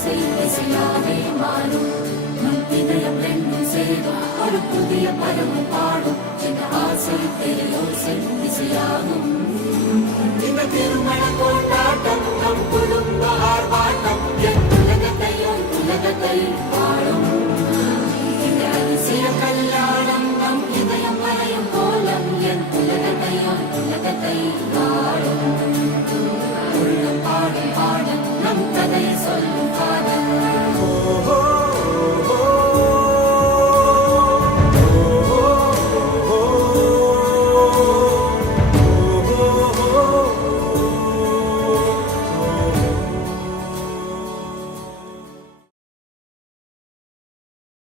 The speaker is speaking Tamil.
ஓசை இசையாவே மாறும். நம் இதயம் ரெண்டும் சேரும் ஒரு புதிய பருவம் பாடும். இந்த ஆசை பேரோசை இசையாகும். இந்த திருமண கொண்டாட்டம் நம் குடும்ப ஆர்ப்பாட்டம் என் உலகத்தை வாழும். இந்த அதிசய கல்யாணம் நம் இதயம் வரையும் கோலம் என் உலகத்தை வாழும். உள்ள பாடும் பாடம் நம் கதையை சொல்லும்.